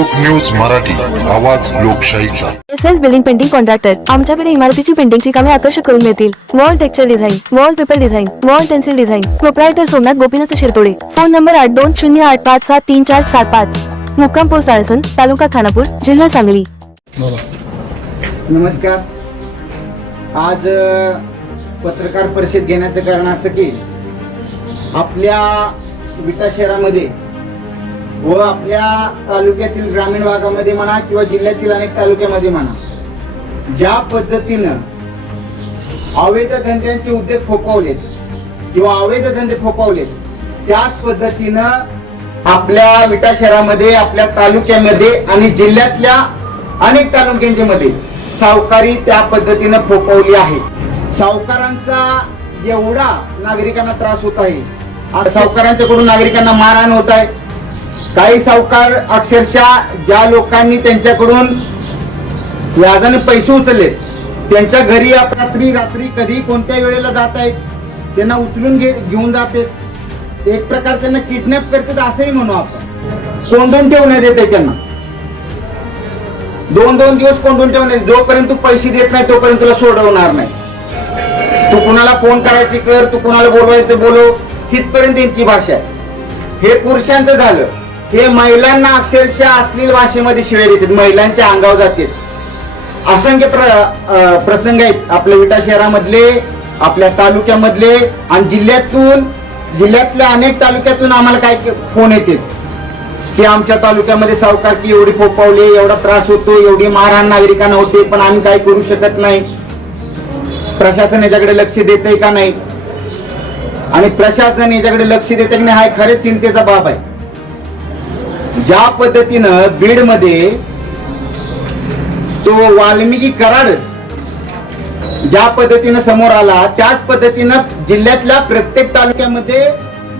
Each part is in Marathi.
लोक न्यूज मराठी आवाज लोकशाहीचा. S S building painting contractor आमच्याकडे इमारतीची पेंटिंगची कामे आकर्षक करून मिळतील. Wall texture design wall paper design wall stencil design proprietor Somnath Gopinath Shirtode. Phone number आठ दोन शून्य आठ पाच सात तीन चार सात पाच. मुक्काम पोस्ट आळसन तालुका खानापूर जिल्हा सांगली. नमस्कार. आज पत्रकार परिषद घेण्याचं कारण असं की आपल्या विटा शहरामध्ये व आपल्या तालुक्यातील ग्रामीण भागामध्ये म्हणा किंवा जिल्ह्यातील अनेक तालुक्यामध्ये म्हणा ज्या पद्धतीनं अवैध धंद्यांचे उद्योग फोपवलेत किंवा अवैध धंदे फोपवलेत त्याच पद्धतीनं आपल्या विटा शहरामध्ये आपल्या तालुक्यामध्ये आणि जिल्ह्यातल्या अनेक तालुक्यांच्या मध्ये सावकारी त्या पद्धतीनं फोपवली आहे. सावकारांचा एवढा नागरिकांना त्रास होत आहे. सावकारांच्याकडून नागरिकांना मारहाण होत आहे. काही सावकार अक्षरशः ज्या लोकांनी त्यांच्याकडून व्याजाने पैसे उचलले त्यांच्या घरी रात्री रात्री कधी कोणत्या वेळेला जात आहेत त्यांना उचलून घे घेऊन जातात एक प्रकार त्यांना किडनॅप करतात असंही म्हणू आपण. कोंडून ठेवण्यात येते त्यांना. दोन दोन दिवस कोंडून ठेवण्यात जोपर्यंत तू पैसे देत नाही तोपर्यंत तुला सोडवणार नाही. तू कुणाला फोन करायची कर तू कुणाला बोलवायचं बोलव तिथपर्यंत त्यांची भाषा आहे. हे पुरुषांचं झालं. हे महिलांना अक्षरशः अश्लील भाषेमध्ये शिव्या देतात. महिलांच्या अंगावर जातात असंख्य प्र प्रसंग आहेत. आपल्या विटा शहरामधले आपल्या तालुक्यामधले आणि जिल्ह्यातून जिल्ह्यातल्या अनेक तालुक्यातून आम्हाला काय फोन येतात की आमच्या तालुक्यामध्ये सावकारकी एवढी फोपावली एवढा त्रास होतो एवढी मारहाण नागरिकांना होते पण आम्ही काय करू शकत नाही. प्रशासन याच्याकडे लक्ष देते का नाही? आणि प्रशासन याच्याकडे लक्ष देते की नाही हा खरंच खरेच चिंतेचा बाब आहे. ज्या पद्धतीनं बीडमध्ये तो वाल्मिकी कराड ज्या पद्धतीनं समोर आला त्याच पद्धतीनं जिल्ह्यातल्या प्रत्येक तालुक्यामध्ये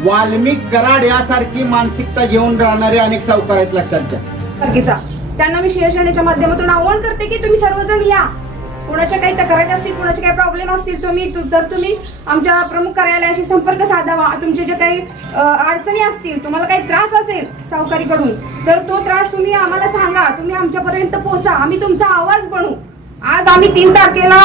वाल्मिक कराड यासारखी मानसिकता घेऊन राहणारे अनेक सावकार आहेत लक्षात घ्या. त्यांना मी शिवसेनेच्या माध्यमातून आव्हान करते की तुम्ही सर्वजण या. कुणाच्या काही तक्रारी असतील कुणाचे काही प्रॉब्लेम असतील तुम्ही तर तुम्ही आमच्या प्रमुख कार्यालयाशी संपर्क साधावा. तुमचे जे काही अडचणी असतील तुम्हाला काही त्रास असेल सावकारीकडून तर तो त्रास तुम्ही आम्हाला सांगा. तुम्ही आमच्यापर्यंत पोहोचा. आम्ही तुमचा आवाज बनू. आज आम्ही तीन तारखेला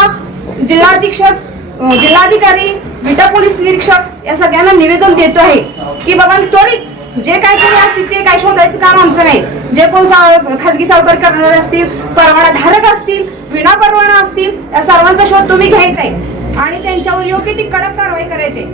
जिल्हाधीक्षक जिल्हाधिकारी विटा पोलीस निरीक्षक या सगळ्यांना निवेदन देतो आहे की बाबा त्वरित जे काय कोणी असतील ते काय शोधायचं काम आमचं नाही. जे कोण सा- खाजगी सावकारी करणारे असतील परवाना धारक असतील विना असतील या सर्वांचा शोध तुम्ही घ्यायचा आहे आणि त्यांच्यावर योग्य ती कडक कारवाई करायची आहे.